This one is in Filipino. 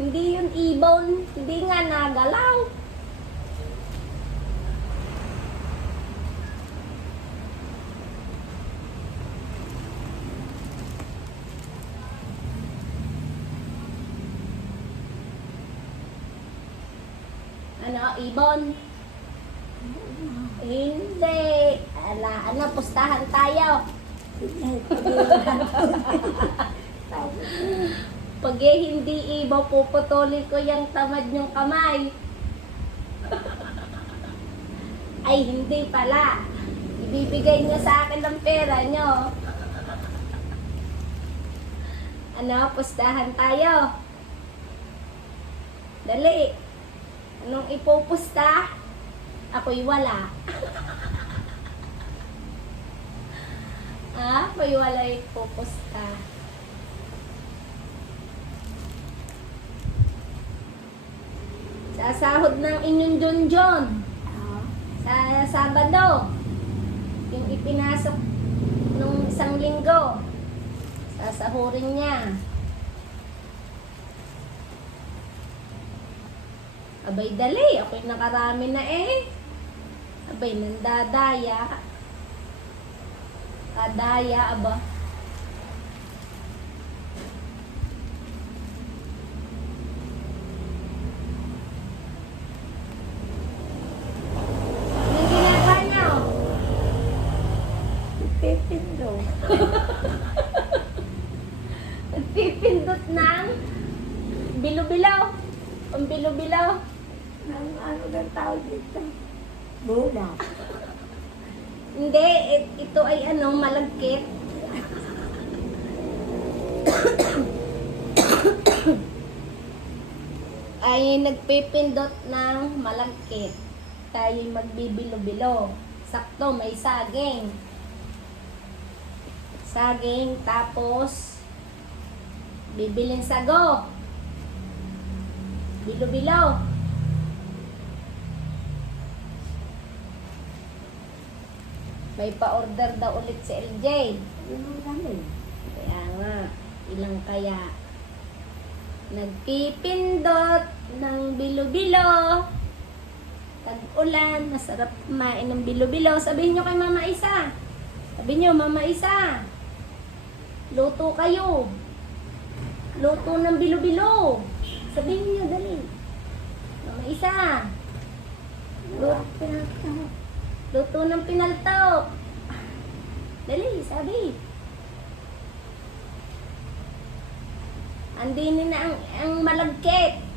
Hindi yun ibon. Hindi nga nagalaw. Ano, ibon? Hindi. Ala, ano, pustahan tayo. Pag hindi iba, puputulin ko yung tamad niyong kamay. Ay, hindi pala. Ibibigay niyo sa akin ng pera niyo. Ano, pustahan tayo. Dali. Anong ipupusta? Ako'y wala. Ako'y wala ipupusta. Sasahod ng inyong Junjun. Sa Sabado. Yung ipinasok nung isang linggo. Sasahurin niya. Abay, dali. Ako'y nakarami na eh. Abay, nandadaya. Kadaya, aba. Anong ginagawa niyo? Pipindo. Nagpipindot ng bilo-bilaw. Ang bilo-bilaw. Ano ng tawag dito? Bola. Hindi, ito ay ano, malagkit. Ay nagpipindot ng malagkit. Tayo'y magbibilo-bilo. Sakto, may saging. Saging, tapos bibilin sago. Bilo-bilo. May pa-order daw ulit si LJ. Ano namin? Kaya nga, ilang kaya? Nagpipindot ng bilo-bilo. Tag-ulan, masarap kumain ng bilo-bilo. Sabihin nyo kay Mama Isa. Sabihin nyo, Mama Isa, luto kayo. Luto ng bilo-bilo. Sabihin nyo, dali. Mama Isa, luto ng pinaltok. Dali, sabi. Andinin na ang malagkit.